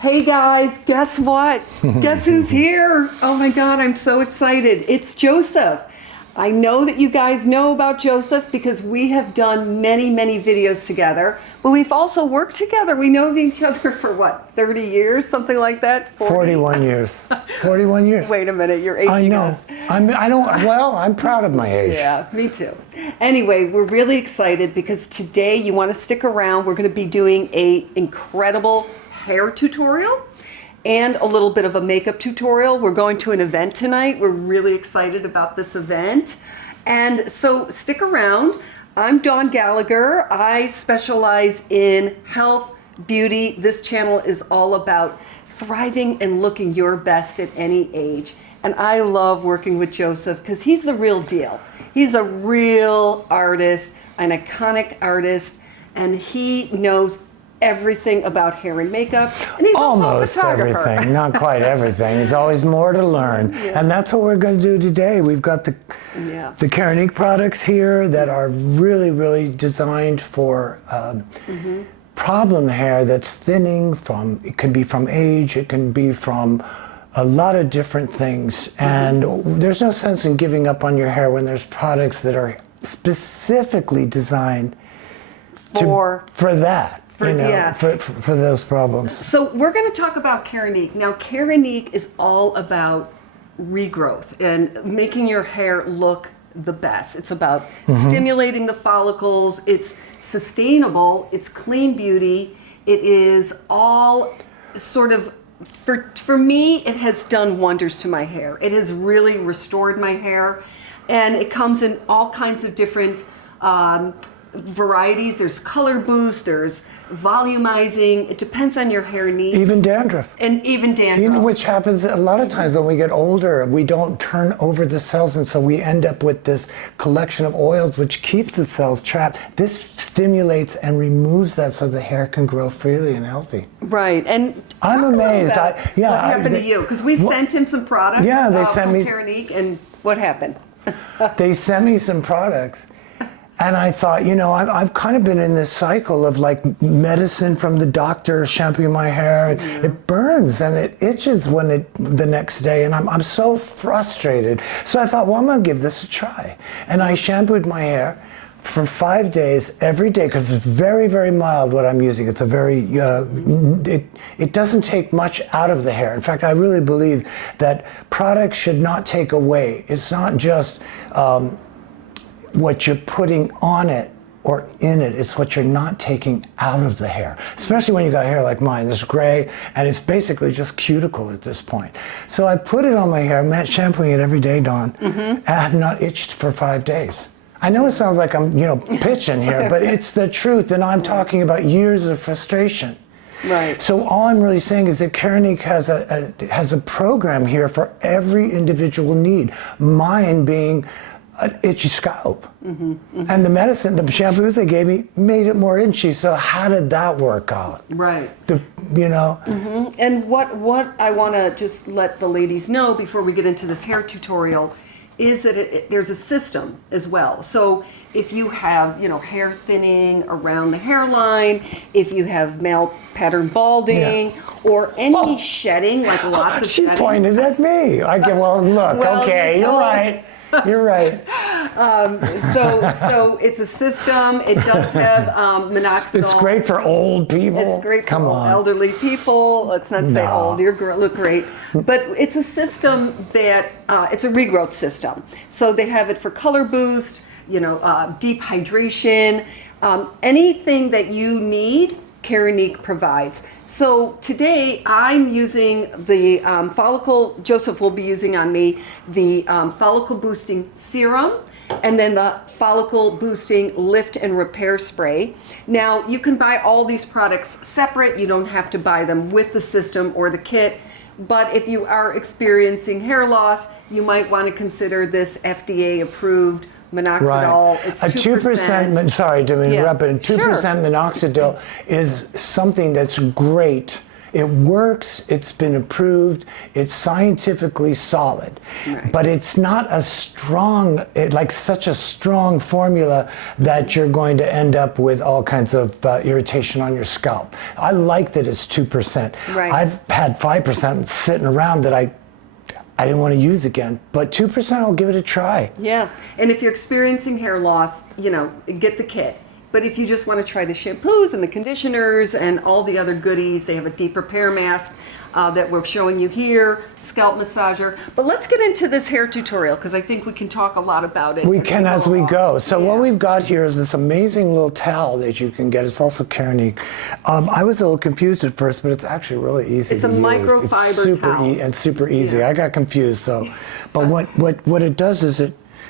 Hey guys, guess what? Guess who's here? Oh my God, I'm so excited. It's Joseph. I know that you guys know about Joseph because we have done many, many videos together, but we've also worked together. We know each other for what, 30 years, something like that? 41 years. 41 years. Wait a minute, you're aging I know. us. I'm proud of my age. Yeah, me too. Anyway, we're really excited because today you want to stick around. We're going to be doing an incredible hair tutorial and a little bit of a makeup tutorial. We're going to an event tonight. We're really excited about this event. And so stick around. I'm Dawn Gallagher. I specialize in health, beauty. This channel is all about thriving and looking your best at any age. And I love working with Joseph because he's the real deal. He's a real artist, an iconic artist, and he knows everything about hair and makeup, and he's almost also a photographer. Everything, not quite everything. There's always more to learn, and that's what we're going to do today. We've got the Kéranique products here that are really, really designed for problem hair that's thinning. It can be from age, it can be from a lot of different things, and there's no sense in giving up on your hair when there's products that are specifically designed for that. For those problems. So we're going to talk about Keranique. Now, Keranique is all about regrowth and making your hair look the best. It's about stimulating the follicles. It's sustainable. It's clean beauty. It is all sort of, for me, it has done wonders to my hair. It has really restored my hair, and it comes in all kinds of different varieties. There's color boost, there's volumizing. It depends on your hair needs. Even dandruff. And even dandruff. Which happens a lot of times when we get older. We don't turn over the cells, and so we end up with this collection of oils which keeps the cells trapped. This stimulates and removes that so the hair can grow freely and healthy. Right. And I'm amazed. What happened to you? Because we sent him some products. Yeah, they sent me Keranique, and what happened? They sent me some products. And I thought, I've kind of been in this cycle of like medicine from the doctor shampooing my hair. It burns and it itches the next day, and I'm so frustrated. So I thought, well, I'm gonna give this a try. And I shampooed my hair for 5 days every day because it's very, very mild what I'm using. It's a very, it doesn't take much out of the hair. In fact, I really believe that products should not take away. It's not just, what you're putting on it or in it, it's what you're not taking out of the hair. Especially when you got hair like mine, this gray, and it's basically just cuticle at this point. So I put it on my hair, I'm shampooing it every day, Dawn, and I have not itched for 5 days. I know it sounds like I'm, pitching here, but it's the truth, and I'm talking about years of frustration. Right. So all I'm really saying is that Kéranique has a program here for every individual need. Mine being an itchy scalp. And the medicine, the shampoos they gave me made it more itchy. So how did that work out? Right. And what I want to just let the ladies know before we get into this hair tutorial is that there's a system as well. So if you have, hair thinning around the hairline, if you have male pattern balding, or any shedding, like lots of shedding. She pointed at me. I go, well, look, okay, you're right. You're right. So it's a system. It does have minoxidil. It's great for old people. It's great for elderly people. Let's not say old. You look great. But it's a system that, it's a regrowth system. So they have it for color boost, deep hydration, anything that you need, Keranique provides. So today I'm using the follicle, Joseph will be using on me, the follicle boosting serum, and then the follicle boosting lift and repair spray. Now you can buy all these products separate. You don't have to buy them with the system or the kit. But if you are experiencing hair loss, you might want to consider this FDA approved minoxidil. Right. It's a 2%. Sorry to interrupt, but 2% minoxidil is something that's great It works, it's been approved, it's scientifically solid, but it's not a strong, like such a strong formula that you're going to end up with all kinds of irritation on your scalp. I like that it's 2%. Right. I've had 5% sitting around that I didn't want to use again, but 2% I'll give it a try. Yeah, and if you're experiencing hair loss, you know, get the kit. But if you just want to try the shampoos and the conditioners and all the other goodies, they have a deep repair mask that we're showing you here, scalp massager. But let's get into this hair tutorial because I think we can talk a lot about it. We can as we go. So yeah. What we've got here is this amazing little towel that you can get. It's also Keranique. I was a little confused at first, but it's actually really easy it's to use. It's a microfiber towel. And super easy. Yeah. I got confused. So, but what it does is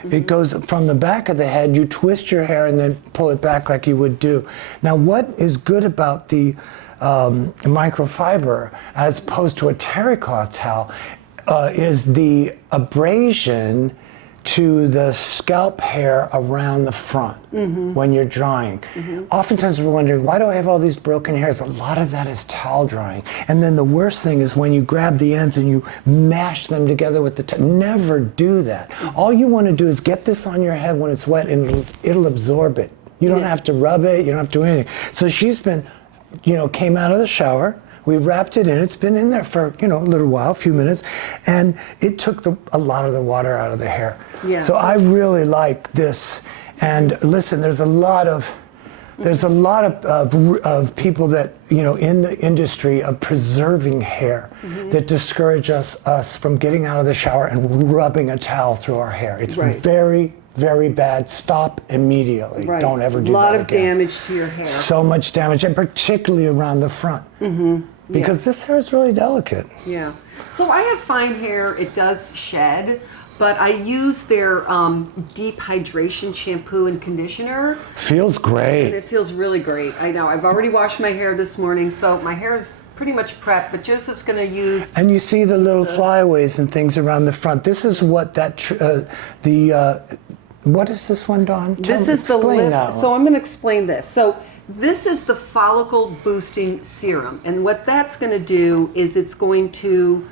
it goes from the back of the head, you twist your hair and then pull it back like you would do. Now what is good about the microfiber as opposed to a terry cloth towel is the abrasion to the scalp hair around the front when you're drying. Oftentimes we're wondering, why do I have all these broken hairs? A lot of that is towel drying. And then the worst thing is when you grab the ends and you mash them together with the towel. Never do that. All you want to do is get this on your head when it's wet and it'll absorb it. You don't have to rub it, you don't have to do anything. So she's been, you know, came out of the shower, we wrapped it in, it's been in there for, you know, a little while, a few minutes, and it took a lot of the water out of the hair. Yeah. So I really like this. And listen, there's a lot of people that, you know, in the industry of preserving hair that discourage us from getting out of the shower and rubbing a towel through our hair. It's very, very bad. Stop immediately. Right. Don't ever do that again. A lot of damage to your hair. So much damage, and particularly around the front. Because this hair is really delicate. Yeah. So I have fine hair. It does shed, but I use their deep hydration shampoo and conditioner. Feels great. And it feels really great. I know. I've already washed my hair this morning, so my hair is pretty much prepped, but Joseph's going to use... And you see the little flyaways and things around the front. This is what that, what is this one, Dawn? This is the lift. So I'm going to explain this. So this is the follicle boosting serum. And what that's going to do is it's going to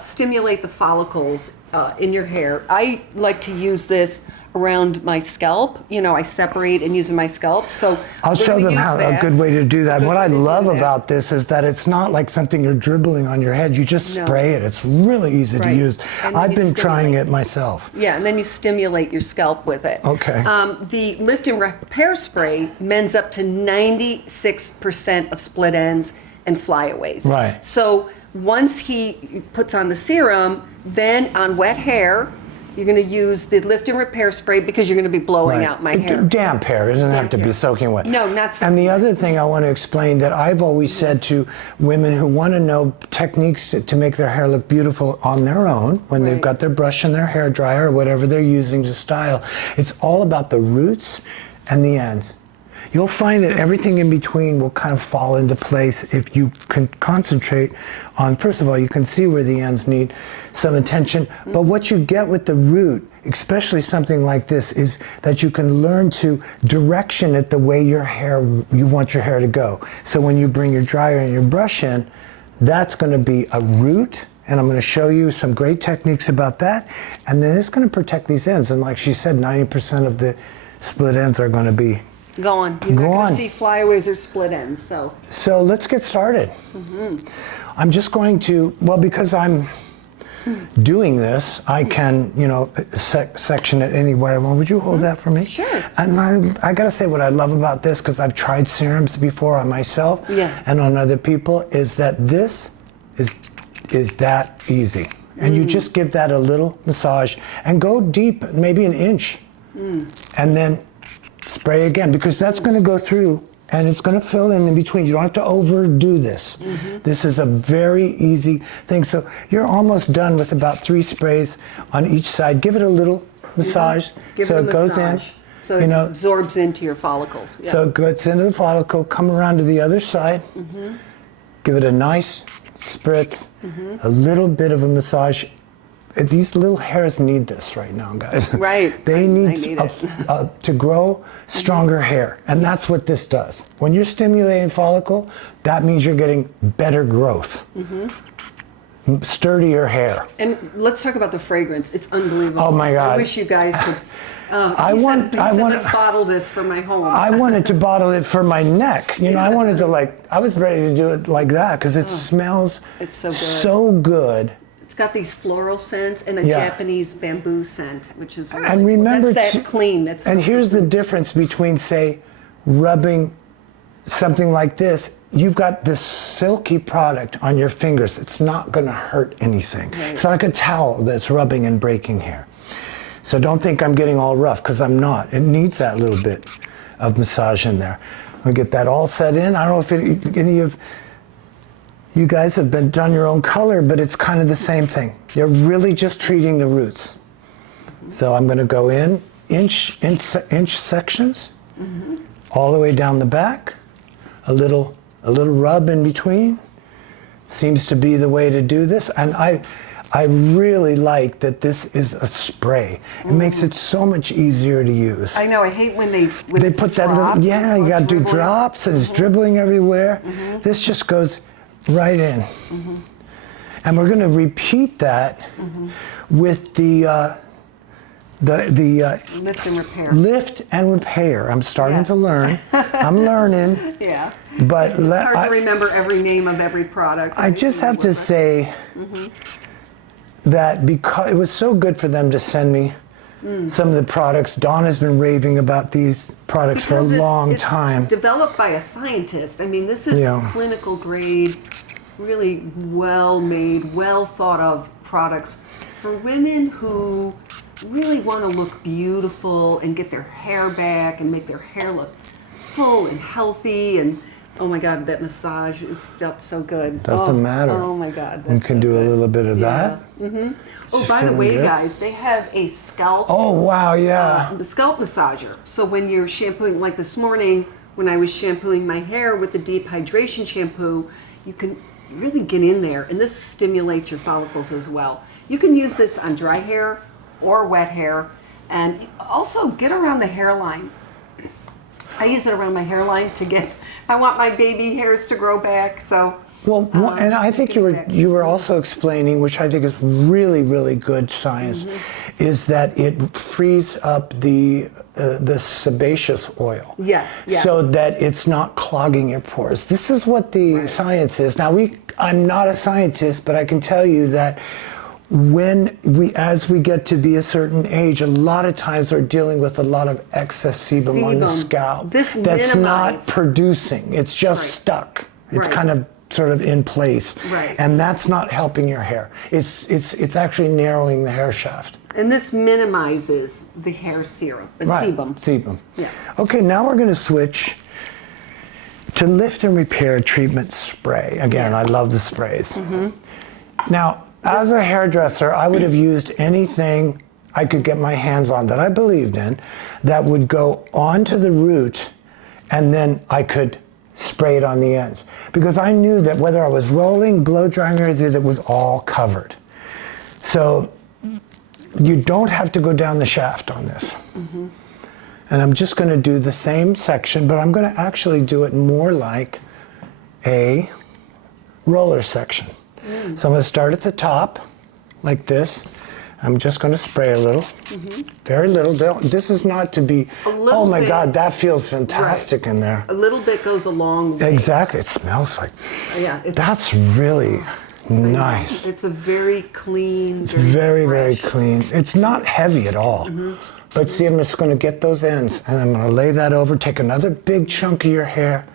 stimulate the follicles in your hair. I like to use this around my scalp. You know, I separate and use in my scalp. So I'll show them a good way to do that. What I love about this is that it's not like something you're dribbling on your head. You just spray it. It's really easy to use. I've been trying it myself. Yeah, and then you stimulate your scalp with it. Okay. The Lift and Repair Spray mends up to 96% of split ends and flyaways. Right. So once he puts on the serum, then on wet hair, you're going to use the Lift and Repair Spray because you're going to be blowing out my hair. Damp hair. It doesn't have to be soaking wet. No, not soaking And the other thing I want to explain that I've always said to women who want to know techniques to make their hair look beautiful on their own, when they've got their brush and their hair dryer or whatever they're using to style, it's all about the roots and the ends. You'll find that everything in between will kind of fall into place if you can concentrate on, first of all, you can see where the ends need some attention, but what you get with the root, especially something like this, is that you can learn to direction it the way you want your hair to go. So when you bring your dryer and your brush in, that's going to be a root, and I'm going to show you some great techniques about that, and then it's going to protect these ends, and like she said, 90% of the split ends are going to be gone. You're not going to see flyaways or split ends. So let's get started. I'm just going to, well, because I'm doing this, I can, you know, section it any way I want. Would you hold that for me? Sure. And I got to say what I love about this, because I've tried serums before on myself and on other people, is that this is that easy. And you just give that a little massage and go deep, maybe an inch, and then spray again, because that's going to go through and it's going to fill in between. You don't have to overdo this. This is a very easy thing. So you're almost done with about 3 sprays on each side. Give it a little massage so it goes in. So it absorbs into your follicles. So it goes into the follicle, come around to the other side, give it a nice spritz, a little bit of a massage these little hairs need this right now, guys. Right. They I need, need to grow stronger hair. And that's what this does. When you're stimulating follicle, that means you're getting better growth. Sturdier hair. And let's talk about the fragrance. It's unbelievable. Oh my God. I wish you guys could. I want let's bottle this for my home. I wanted to bottle it for my neck. You know, I wanted to I was ready to do it like that because it smells it's so good. so good. It's got these floral scents and a Japanese bamboo scent, which is really And remember, that's that clean. And here's the difference between, say, rubbing something like this. You've got this silky product on your fingers. It's not going to hurt anything. Right. It's not like a towel that's rubbing and breaking hair. So don't think I'm getting all rough, because I'm not. It needs that little bit of massage in there. I'll get that all set in. I don't know if any of you guys have done your own color, but it's kind of the same thing. You're really just treating the roots. So I'm going to go in inch sections, all the way down the back. A little rub in between seems to be the way to do this. And I really like that this is a spray. It makes it so much easier to use. I know. I hate when they put that little, you got to do drops and it's dribbling everywhere. This just goes right in. And we're going to repeat that with the lift and repair. Lift and repair. I'm starting to learn. I'm learning. Yeah. But it's hard to remember every name of every product. I just have to say that because it was so good for them to send me some of the products. Dawn has been raving about these products for a long time. Developed by a scientist. I mean, this is clinical grade, really well made, well thought of products for women who really want to look beautiful and get their hair back and make their hair look full and healthy. And oh my God, that massage felt so good. Doesn't matter. Oh my God. You can do a little bit of that. Oh, by the way, guys, they have a scalp. Oh, wow, yeah. Scalp massager. So when you're shampooing, like this morning, when I was shampooing my hair with the deep hydration shampoo, you can really get in there, and this stimulates your follicles as well. You can use this on dry hair or wet hair, and also get around the hairline. I use it around my hairline I want my baby hairs to grow back, so. Well, and I think you were also explaining, which I think is really, really good science, is that it frees up the sebaceous oil. Yes. So that it's not clogging your pores. This is what the science is. Now, I'm not a scientist, but I can tell you that as we get to be a certain age, a lot of times we're dealing with a lot of excess sebum on the scalp that's not producing. It's just stuck. It's kind of sort of in place, and that's not helping your hair. It's actually narrowing the hair shaft. And this minimizes the hair serum, the sebum. Sebum. Yeah. Okay, now we're going to switch to lift and repair treatment spray. Again, I love the sprays. Now, as a hairdresser, I would have used anything I could get my hands on that I believed in that would go onto the root, and then I could spray it on the ends, because I knew that whether I was rolling, blow drying, or anything, it was all covered. So you don't have to go down the shaft on this. And I'm just going to do the same section, but I'm going to actually do it more like a roller section. So I'm going to start at the top like this. I'm just going to spray a little, very little. This is not to be, oh my God, that feels fantastic in there. A little bit goes a long way. Exactly, it smells like, that's really nice. It's a very clean, it's very, very clean. It's not heavy at all. But see, I'm just going to get those ends, and I'm going to lay that over, take another big chunk of your hair.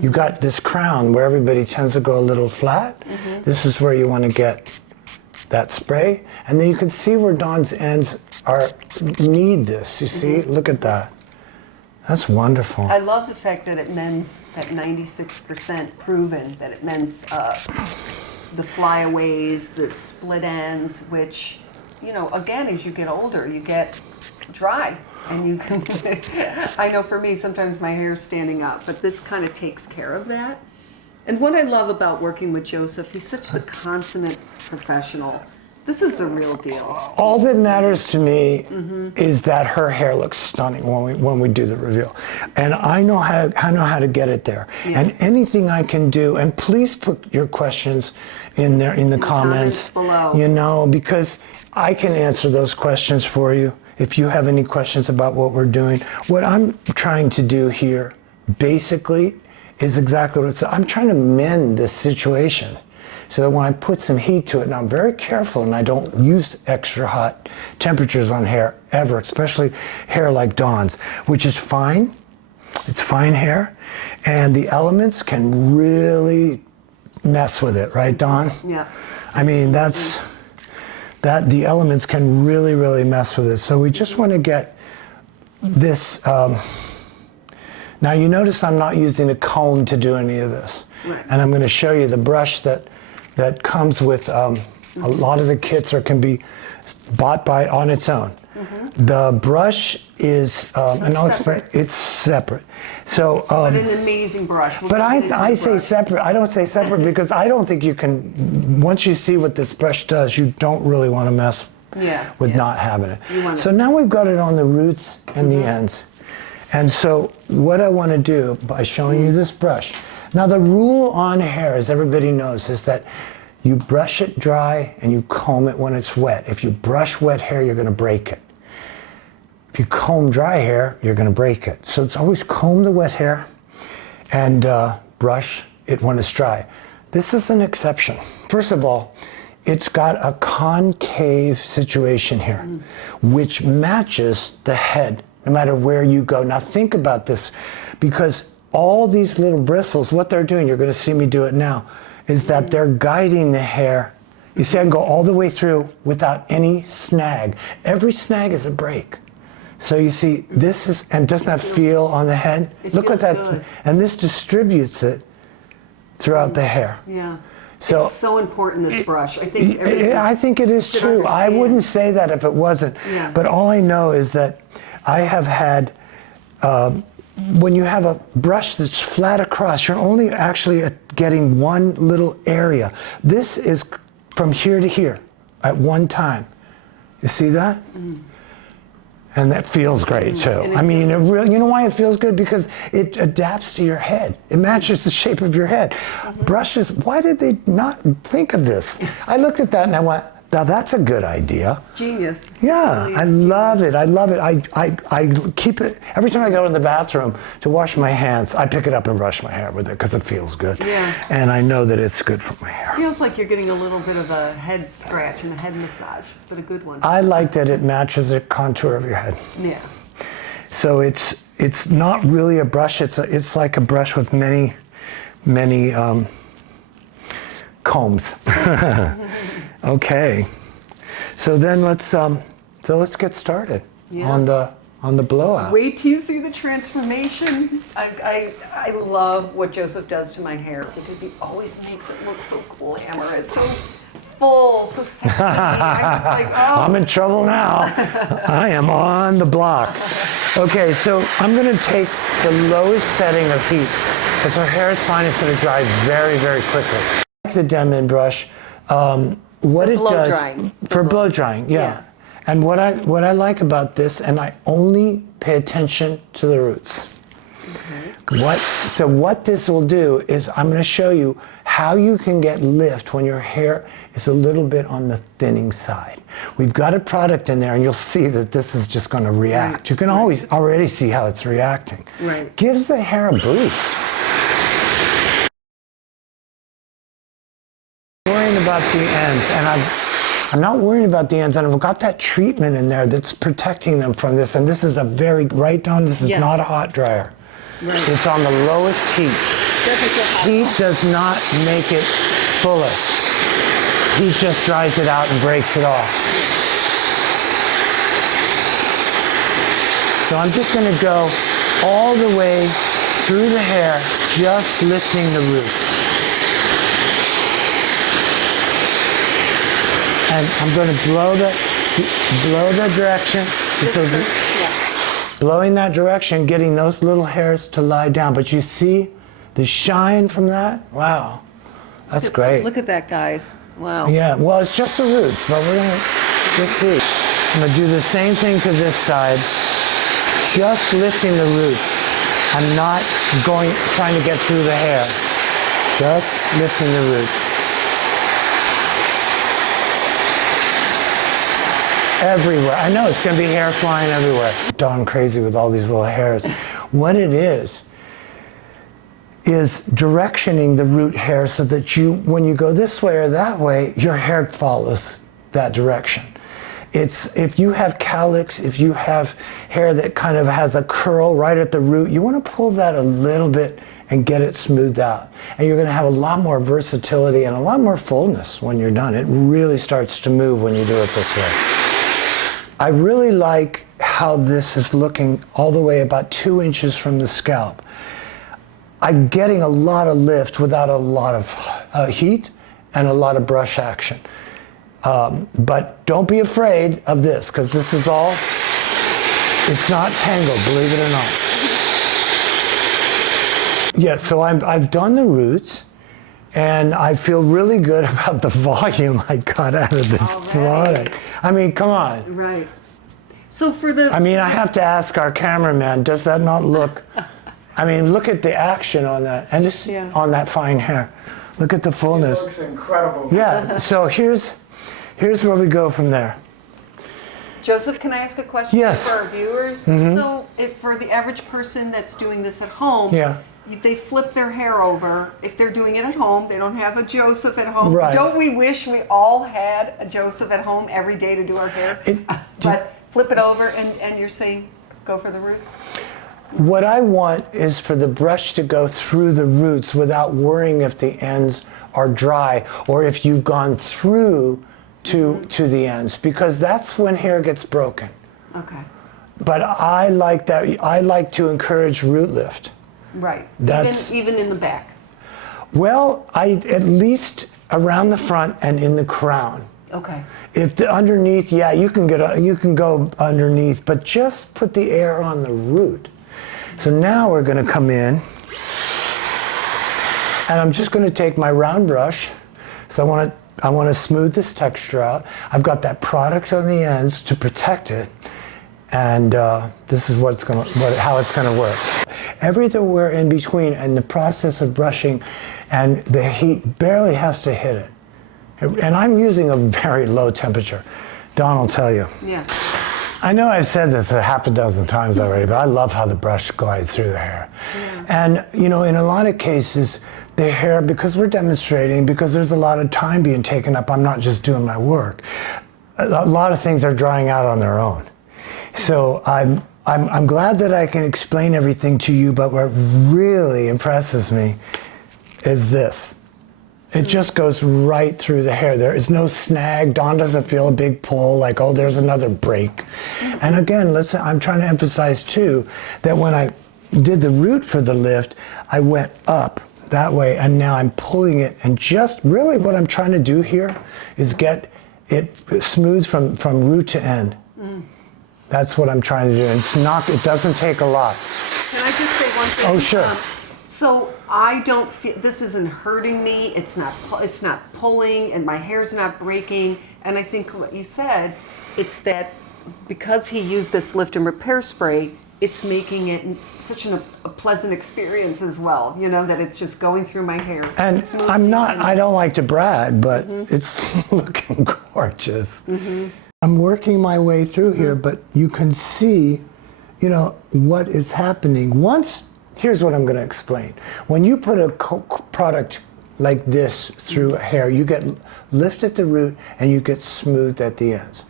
You've got this crown where everybody tends to go a little flat. This is where you want to get that spray, and then you can see where Dawn's ends need this. You see, look at that. That's wonderful. I love the fact that it mends, that 96% proven that it mends the flyaways, the split ends, which, you know, again, as you get older, you get dry, and you can. I know for me, sometimes my hair's standing up, but this kind of takes care of that. And what I love about working with Joseph, he's such the consummate professional. This is the real deal. All that matters to me is that her hair looks stunning when we do the reveal, and I know how to get it there. Yeah. And anything I can do, and please put your questions in there in the comments below. You know, because I can answer those questions for you. If you have any questions about what we're doing, what I'm trying to do here, basically, is exactly what it's. I'm trying to mend this situation. So that when I put some heat to it, and I'm very careful and I don't use extra hot temperatures on hair ever, especially hair like Dawn's, which is fine. It's fine hair. And the elements can really mess with it, right, Dawn? Yeah. I mean, the elements can really, really mess with it. So we just want to get this. Now you notice I'm not using a comb to do any of this. Right. And I'm going to show you the brush that comes with a lot of the kits or can be bought on its own. The brush is, and I'll explain, it's separate. So, But an amazing brush. but I say separate. I don't say separate because I don't think you can, once you see what this brush does, you don't really want to mess with not having it. So now we've got it on the roots and the ends. And so what I want to do by showing you this brush, now the rule on hair, as everybody knows, is that you brush it dry and you comb it when it's wet. If you brush wet hair, you're going to break it. If you comb dry hair, you're going to break it. So it's always comb the wet hair and brush it when it's dry. This is an exception. First of all, it's got a concave situation here, which matches the head, no matter where you go. Now think about this, because all these little bristles, what they're doing, you're going to see me do it now, is that they're guiding the hair. You see, I can go all the way through without any snag. Every snag is a break. So you see, this is, and doesn't that feel on the head? Look at that, good. and this distributes it throughout the hair. Yeah. So it's so important, this brush. I think it is true. I wouldn't say that if it wasn't. Yeah. But all I know is that I have had, when you have a brush that's flat across, you're only actually getting one little area. This is from here to here at one time. You see that? And that feels great too. I mean, you know why it feels good? Because it adapts to your head. It matches the shape of your head. Brushes, why did they not think of this? I looked at that and I went, now that's a good idea. It's genius. Yeah, I love it. I love it. I keep it, every time I go in the bathroom to wash my hands, I pick it up and brush my hair with it because it feels good. Yeah. And I know that it's good for my hair. Feels like you're getting a little bit of a head scratch and a head massage, but a good one. I like that it matches the contour of your head. Yeah. So it's not really a brush. It's like a brush with many combs. Okay. So then let's get started on the blowout. Wait till you see the transformation. I love what Joseph does to my hair because he always makes it look so glamorous, so full, so sexy. I'm just like, oh. I'm in trouble now. I am on the block. Okay, so I'm going to take the lowest setting of heat because her hair is fine. It's going to dry very, very quickly. Like the Denman brush, what it does drying. for blow drying, yeah. And what I like about this, and I only pay attention to the roots. So what this will do is I'm going to show you how you can get lift when your hair is a little bit on the thinning side. We've got a product in there and you'll see that this is just going to react. Right. You can always already see how it's reacting. Right. Gives the hair a boost. Worrying about the ends, and I'm not worrying about the ends, and I've got that treatment in there that's protecting them from this, and this is a very, right, Dawn? This is not a hot dryer. Right. It's on the lowest heat. Heat does not make it fuller. Heat just dries it out and breaks it off. So I'm just going to go all the way through the hair, just lifting the roots. And I'm going to blow the direction, because blowing that direction, getting those little hairs to lie down. But you see the shine from that? Wow. That's great. Look at that, guys. Wow. Yeah, well, it's just the roots, but we'll see. I'm gonna do the same thing to this side, just lifting the roots. I'm not trying to get through the hair, just lifting the roots. Everywhere. I know it's gonna be hair flying everywhere. Darn crazy with all these little hairs. What it is directioning the root hair so that when you go this way or that way, your hair follows that direction. If you have calyx, if you have hair that kind of has a curl right at the root, you want to pull that a little bit and get it smoothed out. And you're going to have a lot more versatility and a lot more fullness when you're done. It really starts to move when you do it this way. I really like how this is looking all the way about 2 inches from the scalp. I'm getting a lot of lift without a lot of heat and a lot of brush action. But don't be afraid of this, because this is all, it's not tangled, believe it or not. Yeah, so I've done the roots, and I feel really good about the volume I got out of this product. I mean, come on. Right. So I mean, I have to ask our cameraman, does that not look... I mean, look at the action on that, and this on that fine hair. Look at the fullness. It looks incredible. Yeah, so here's where we go from there. Joseph, can I ask a question Yes. for our viewers? So if for the average person that's doing this at home, they flip their hair over. If they're doing it at home, they don't have a Joseph at home. Right. Don't we wish we all had a Joseph at home every day to do our hair? But flip it over, and you're saying go for the roots? What I want is for the brush to go through the roots without worrying if the ends are dry or if you've gone through to the ends, because that's when hair gets broken. Okay. But I like that. I like to encourage root lift. Right. That's even in the back. Well, at least around the front and in the crown. Okay. If the underneath, yeah, you can go underneath, but just put the air on the root. So now we're going to come in, and I'm just going to take my round brush. So I want to smooth this texture out. I've got that product on the ends to protect it, and this is how it's going to work. Everywhere in between, and the process of brushing, and the heat barely has to hit it. And I'm using a very low temperature. Dawn will tell you. Yeah. I know I've said this a half a dozen times already, but I love how the brush glides through the hair. Yeah. And, you know, in a lot of cases, the hair, because we're demonstrating, because there's a lot of time being taken up, I'm not just doing my work. A lot of things are drying out on their own. So I'm glad that I can explain everything to you, but what really impresses me is this. It just goes right through the hair. There is no snag. Dawn doesn't feel a big pull, like, oh, there's another break. And again, I'm trying to emphasize too, that when I did the root for the lift, I went up that way, and now I'm pulling it, and just really what I'm trying to do here is get it smooth from root to end. That's what I'm trying to do. And it doesn't take a lot. Can I just say one thing? Oh, sure. So I don't feel, this isn't hurting me, it's not pulling, and my hair's not breaking. And I think what you said, it's that because he used this lift and repair spray, it's making it such a pleasant experience as well, you know, that it's just going through my hair. And I don't like to brag, but it's looking gorgeous. I'm working my way through here, but you can see, you know, what is happening. Here's what I'm going to explain. When you put a product like this through hair, you get lift at the root and you get smooth at the ends.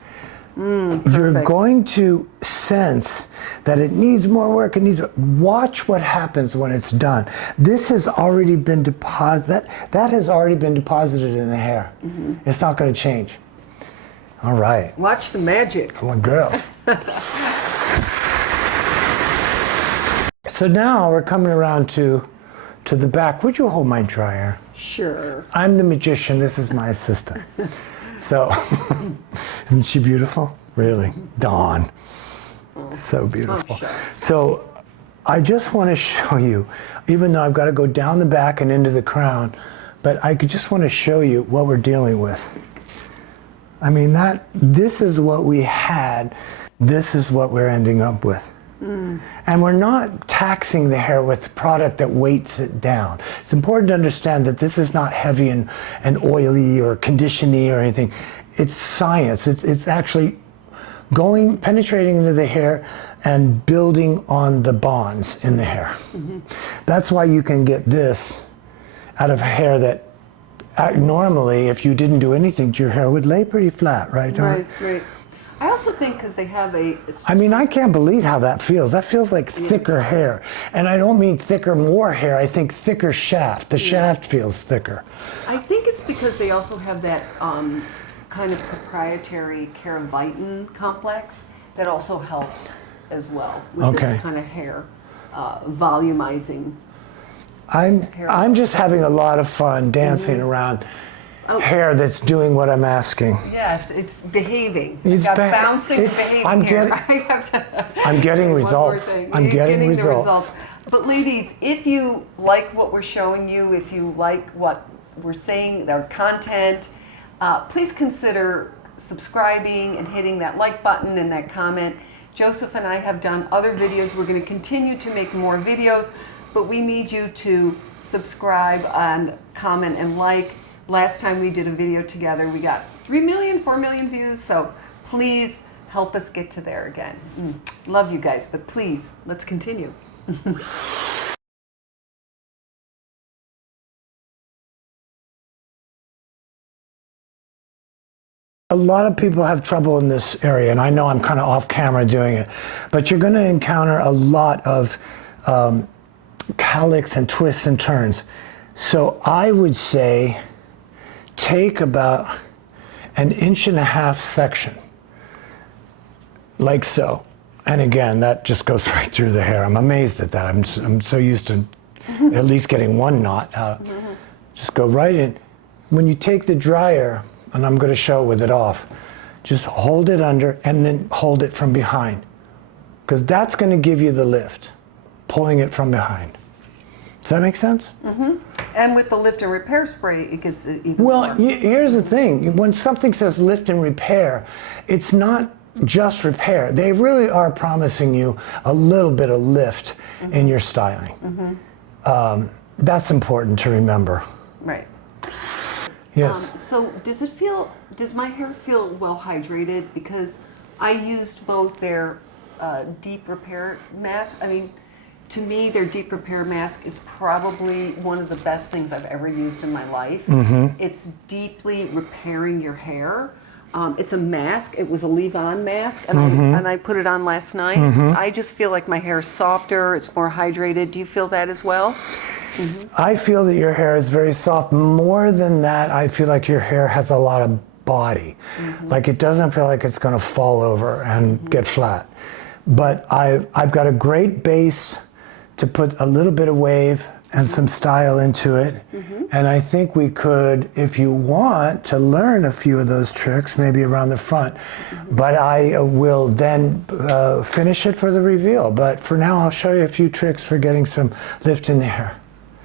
You're going to sense that it needs more work. Watch what happens when it's done. This has already been deposited. That has already been deposited in the hair. It's not going to change. All right. Watch the magic. Come on, girl. So now we're coming around to the back. Would you hold my dryer? Sure. I'm the magician. This is my assistant. So, isn't she beautiful? Really? Dawn. So beautiful. So, I just want to show you, even though I've got to go down the back and into the crown, but I just want to show you what we're dealing with. I mean, this is what we had, this is what we're ending up with. And we're not taxing the hair with product that weights it down. It's important to understand that this is not heavy and oily or conditioning or anything. It's science. It's actually penetrating into the hair and building on the bonds in the hair. That's why you can get this out of hair that normally, if you didn't do anything to your hair, would lay pretty flat, right, Dawn? Right. I also think because they have I mean, I can't believe how that feels. That feels like thicker hair. And I don't mean thicker, more hair. I think thicker shaft. The shaft feels thicker. I think it's because they also have that kind of proprietary keravitin complex that also helps as well with this kind of hair volumizing. I'm just having a lot of fun dancing around hair that's doing what I'm asking. Yes, it's behaving. It's bouncing, behaving I'm getting results. I'm getting results. But ladies, if you like what we're showing you, if you like what we're saying, our content, please consider subscribing and hitting that like button and that comment. Joseph and I have done other videos. We're going to continue to make more videos, but we need you to subscribe and comment and like. Last time we did a video together, we got 3 million, 4 million views, so please help us get to there again. Love you guys, but please, let's continue. A lot of people have trouble in this area, and I know I'm kind of off camera doing it, but you're going to encounter a lot of calyx and twists and turns. So I would say take about 1.5 inch section, like so. And again, that just goes right through the hair. I'm amazed at that. I'm so used to at least getting one knot out. Just go right in. When you take the dryer, and I'm going to show with it off, just hold it under and then hold it from behind, because that's going to give you the lift, pulling it from behind. Does that make sense? And with the lift and repair spray, it gets even Well, more. Here's the thing. When something says lift and repair, it's not just repair. They really are promising you a little bit of lift in your styling. That's important to remember. Right. Yes. So does my hair feel well hydrated? Because I used both their deep repair mask. I mean, to me, their deep repair mask is probably one of the best things I've ever used in my life. It's deeply repairing your hair. It's a mask. It was a leave-on mask, and I put it on last night. I just feel like my hair is softer. It's more hydrated. Do you feel that as well? I feel that your hair is very soft. More than that, I feel like your hair has a lot of body. Like it doesn't feel like it's going to fall over and get flat. But I've got a great base to put a little bit of wave and some style into it. And I think we could, if you want to learn a few of those tricks, maybe around the front, but I will then finish it for the reveal. But for now, I'll show you a few tricks for getting some lift in the hair.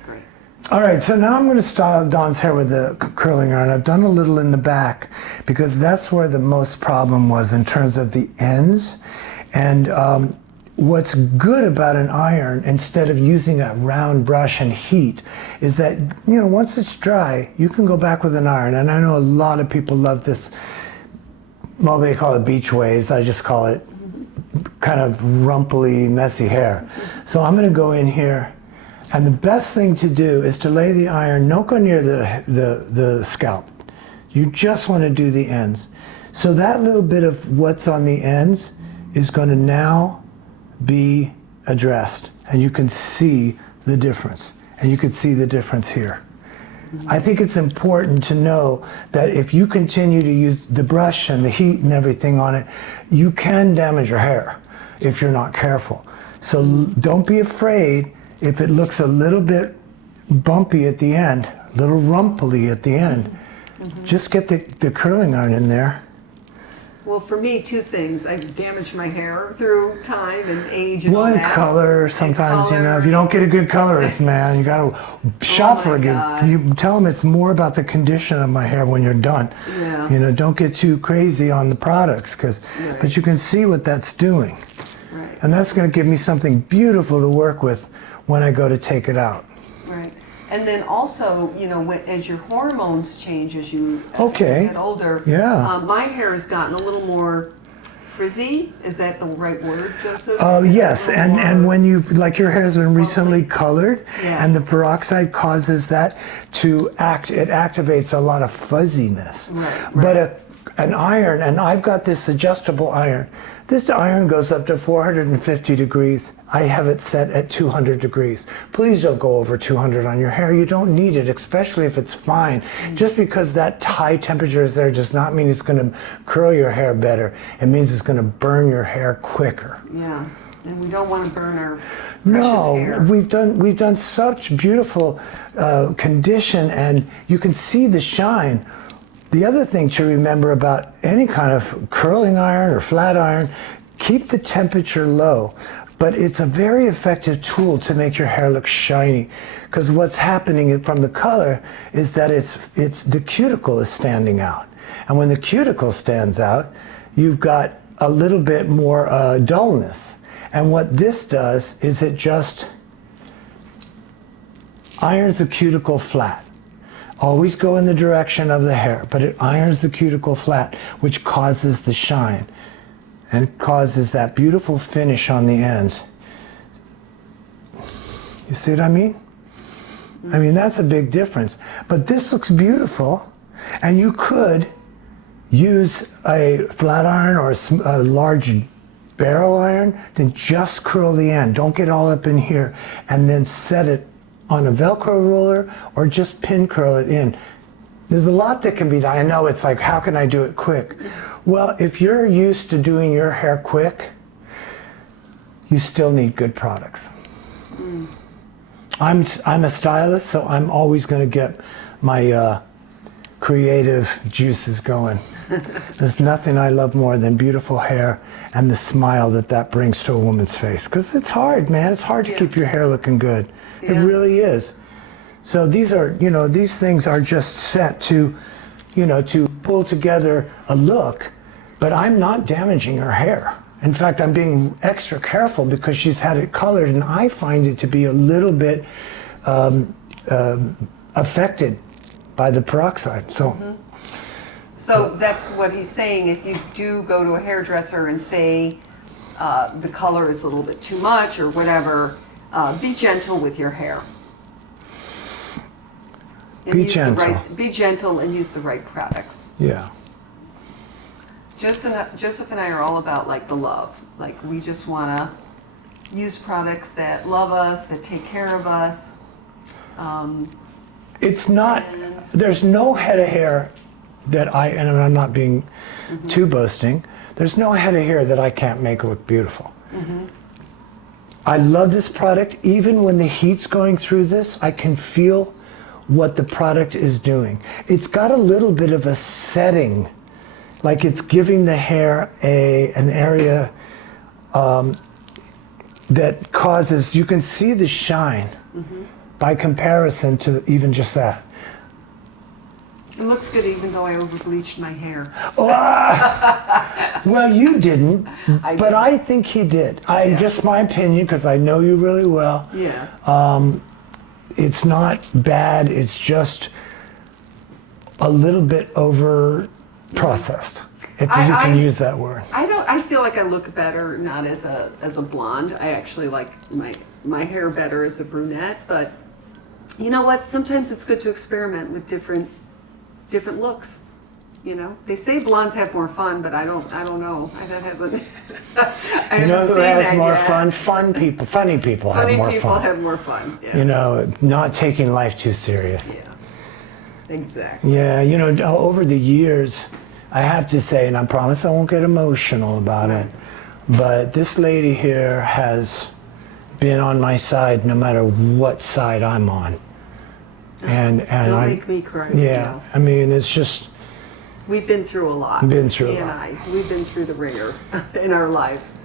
Great. All right, so now I'm going to style Dawn's hair with the curling iron. I've done a little in the back because that's where the most problem was in terms of the ends. And what's good about an iron, instead of using a round brush and heat, is that, once it's dry, you can go back with an iron. And I know a lot of people love this, well, they call it beach waves. I just call it kind of rumply, messy hair. So I'm going to go in here, and the best thing to do is to lay the iron, don't go near the scalp. You just want to do the ends. So that little bit of what's on the ends is going to now be addressed, and you can see the difference, and you can see the difference here. I think it's important to know that if you continue to use the brush and the heat and everything on it, you can damage your hair if you're not careful. So don't be afraid if it looks a little bit bumpy at the end, a little rumply at the end. Just get the curling iron in there Well, for me, two things. I've damaged my hair through time and age and all One that. color, sometimes, you know, if you don't get a good colorist, man, you gotta shop for a good. You tell them it's more about the condition of my hair when you're done. Yeah. You know, don't get too crazy on the products, but you can see what that's doing. Right. And that's gonna give me something beautiful to work with when I go to take it out. Right. And then also, you know, as your hormones change as you get older, my hair has gotten a little more frizzy. Is that the right word, Joseph? Yes, and when you, like your hair has been recently colored, and the peroxide causes that to it activates a lot of fuzziness. Right. But an iron, and I've got this adjustable iron. This iron goes up to 450 degrees. I have it set at 200 degrees. Please don't go over 200 on your hair. You don't need it, especially if it's fine. Just because that high temperature is there does not mean it's going to curl your hair better. It means it's going to burn your hair quicker. Yeah, and we don't want to burn our precious hair. No, we've done such beautiful condition, and you can see the shine. The other thing to remember about any kind of curling iron or flat iron, keep the temperature low. But it's a very effective tool to make your hair look shiny. Because what's happening from the color is that it's the cuticle is standing out. And when the cuticle stands out, you've got a little bit more dullness. And what this does is it just irons the cuticle flat. Always go in the direction of the hair, but it irons the cuticle flat, which causes the shine and causes that beautiful finish on the ends. You see what I mean? I mean, that's a big difference. But this looks beautiful, and you could use a flat iron or a large barrel iron, then just curl the end. Don't get all up in here, and then set it on a Velcro roller or just pin curl it in. There's a lot that can be done. I know it's like, how can I do it quick? Well, if you're used to doing your hair quick, you still need good products. I'm a stylist, so I'm always going to get my creative juices going. There's nothing I love more than beautiful hair and the smile that brings to a woman's face. Because it's hard, man. It's hard to keep your hair looking good. It really is. So these are, you know, these things are just set to, you know, to pull together a look, but I'm not damaging her hair. In fact, I'm being extra careful because she's had it colored, and I find it to be a little bit affected by the peroxide. So. So that's what he's saying. If you do go to a hairdresser and say the color is a little bit too much or whatever, be gentle with your hair. And be gentle. Be gentle and use the right products. Yeah. Joseph and I are all about like the love. Like we just want to use products that love us, that take care of us. It's not. There's no head of hair that and I'm not being too boasting. There's no head of hair that I can't make look beautiful. I love this product. Even when the heat's going through this, I can feel what the product is doing. It's got a little bit of a setting, like it's giving the hair an area that causes, you can see the shine by comparison to even just that. It looks good even though I over-bleached my hair. Well, you didn't, but I think he did. Just my opinion, because I know you really well. Yeah. It's not bad. It's just a little bit over-processed, if you can use that word. I feel like I look better not as a blonde. I actually like my hair better as a brunette. But you know what? Sometimes it's good to experiment with different looks. You know, they say blondes have more fun, but I don't know. That hasn't. You know who has more fun? Funny people have more fun. Funny people have more fun. Yeah. You know, not taking life too serious. Yeah. Exactly. Yeah, you know, over the years, I have to say, and I promise I won't get emotional about it, but this lady here has been on my side no matter what side I'm on. And Don't make me cry. Yeah, I mean, it's just, We've been through a lot. Been through a He and lot. we've been through the ringer in our lives.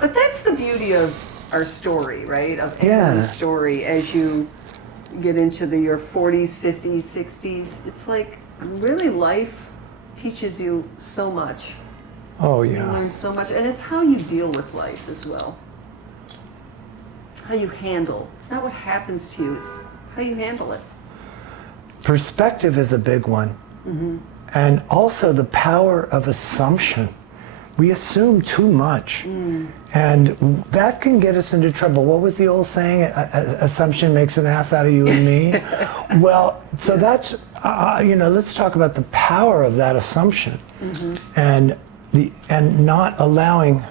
But that's the beauty of our story, right? Of anyone's story as you get into your 40s, 50s, 60s. It's like really life teaches you so much. Oh, You yeah. learn so much. And it's how you deal with life as well. How you handle. It's not what happens to you, it's how you handle it. Perspective is a big one. And also the power of assumption. We assume too much. And that can get us into trouble. What was the old saying? Assumption makes an ass out of you and me. Well, so that's, let's talk about the power of that assumption. And not allowing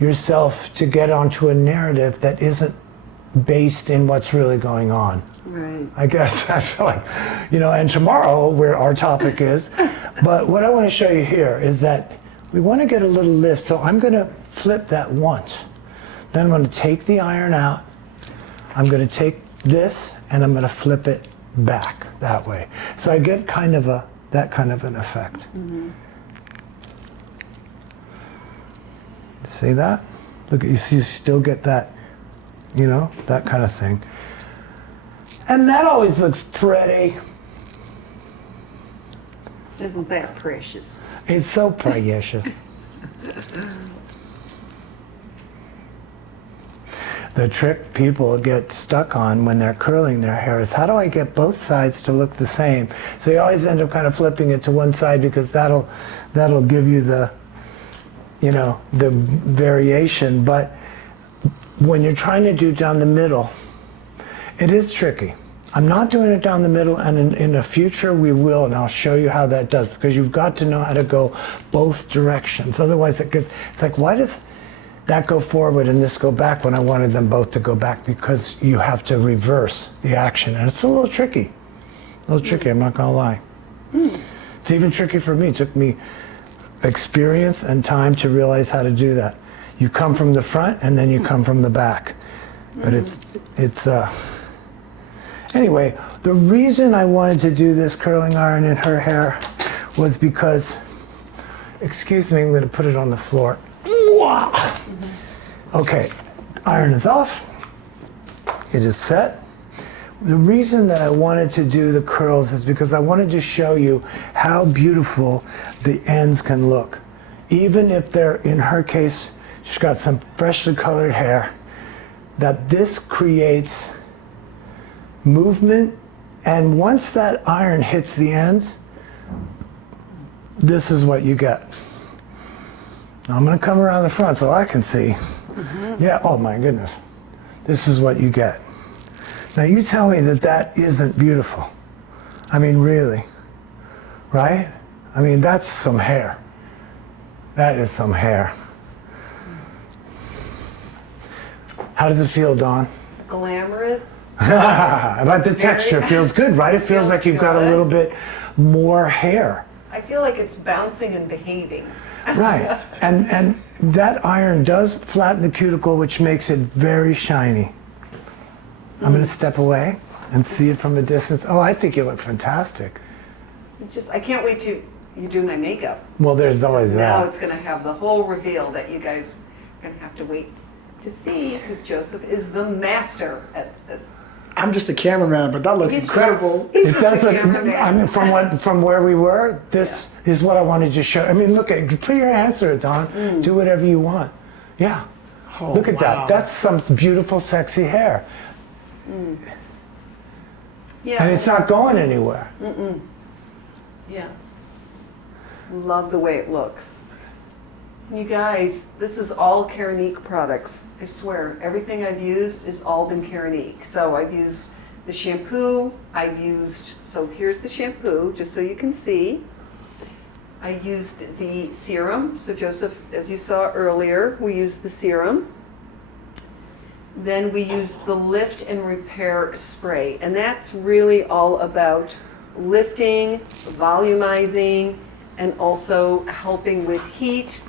yourself to get onto a narrative that isn't based in what's really going on. Right. I guess I feel like, and tomorrow where our topic is, but what I want to show you here is that we want to get a little lift. So I'm going to flip that once. Then I'm going to take the iron out. I'm going to take this and I'm going to flip it back that way. So I get that kind of an effect. See that? Look, you still get that, that kind of thing. And that always looks pretty. Isn't that precious? It's so precious. The trick people get stuck on when they're curling their hair is, how do I get both sides to look the same? So you always end up kind of flipping it to one side because that'll give you the variation. But when you're trying to do down the middle, it is tricky. I'm not doing it down the middle, and in the future we will, and I'll show you how that does, because you've got to know how to go both directions. Otherwise it's like, why does that go forward and this go back when I wanted them both to go back? Because you have to reverse the action, and it's a little tricky. I'm not gonna lie. It's even tricky for me. It took me experience and time to realize how to do that. You come from the front and then you come from the back. But anyway, the reason I wanted to do this curling iron in her hair was because, excuse me, I'm going to put it on the floor. Okay, iron is off. It is set. The reason that I wanted to do the curls is because I wanted to show you how beautiful the ends can look. Even if they're, in her case, she's got some freshly colored hair, that this creates movement, and once that iron hits the ends, this is what you get. Now I'm going to come around the front so I can see. Yeah, oh my goodness. This is what you get. Now you tell me that isn't beautiful. I mean, really, right? I mean, that's some hair. That is some hair. How does it feel, Dawn? Glamorous. About the texture, it feels good, right? It feels like you've got a little bit more hair. I feel like it's bouncing and behaving. Right, and that iron does flatten the cuticle, which makes it very shiny. I'm going to step away and see it from a distance. Oh, I think you look fantastic. I can't wait to you do my makeup. Well, there's always Now that. it's going to have the whole reveal that you guys are going to have to wait to see, because Joseph is the master at this. I'm just a cameraman, but that looks incredible. He's It just does a look, cameraman. I mean, from where we were, this is what I wanted to show. I mean, look, put your hands through it, Dawn. Do whatever you want. Yeah. Oh, Look at wow. that. That's some beautiful, sexy hair. Yeah. And it's not going anywhere. Yeah. Love the way it looks. You guys, this is all Kéranique products. I swear, everything I've used has all been Kéranique. So I've used the shampoo, so here's the shampoo, just so you can see. I used the serum. So Joseph, as you saw earlier, we used the serum. Then we used the lift and repair spray. And that's really all about lifting, volumizing, and also helping with heat,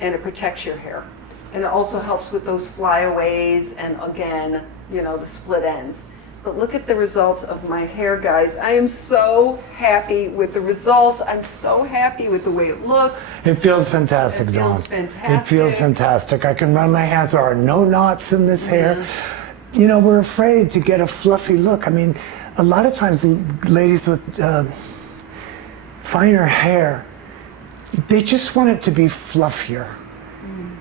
and it protects your hair. And it also helps with those flyaways and, again, the split ends. But look at the results of my hair, guys. I am so happy with the results. I'm so happy with the way it looks. It feels fantastic, Dawn. It feels fantastic. It feels fantastic. I can run my hands. There are no knots in this hair. You know, we're afraid to get a fluffy look. I mean, a lot of times ladies with finer hair, they just want it to be fluffier.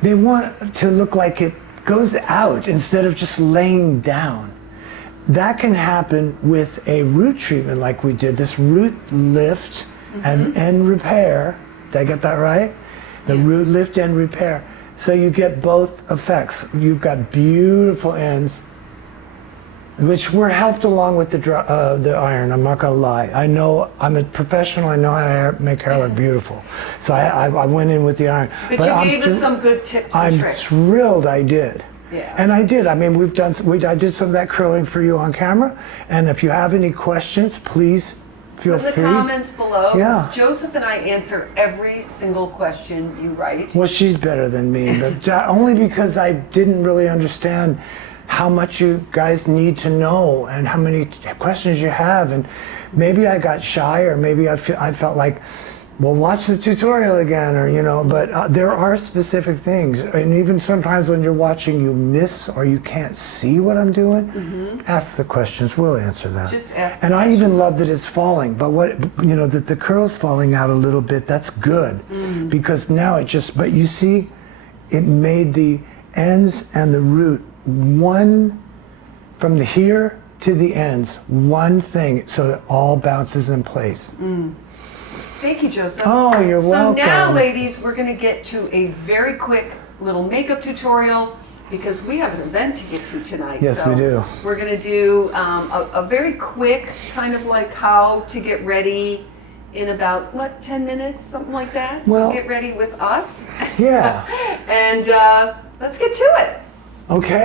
They want to look like it goes out instead of just laying down. That can happen with a root treatment like we did, this root lift and repair. Did I get that right? The root lift and repair. So you get both effects. You've got beautiful ends, which were helped along with the iron. I'm not gonna lie. I know, I'm a professional. I know how to make hair look beautiful. So I went in with the iron. But you gave us some good tips and tricks. I'm thrilled I did. Yeah. And I did. I mean, I did some of that curling for you on camera. And if you have any questions, please feel free. Put in the comments below. Yeah. Joseph and I answer every single question you write. Well, she's better than me, but only because I didn't really understand how much you guys need to know and how many questions you have. And maybe I got shy, or maybe I felt like, well, watch the tutorial again, or, you know, but there are specific things. And even sometimes when you're watching, you miss or you can't see what I'm doing, ask the questions, we'll answer that. Just ask the And I even love that it's falling, but you know, that the curl's falling out a little bit, that's good. Because now but you see, it made the ends and the root one, from the here to the ends, one thing, so it all bounces in place. Thank you, Joseph. Oh, you're welcome. So now, ladies, we're going to get to a very quick little makeup tutorial because we have an event to get to tonight. Yes, so we do. We're going to do a very quick kind of like how to get ready in about, 10 minutes, something like that? Well, so get ready with us. Yeah. And let's get to it. Okay.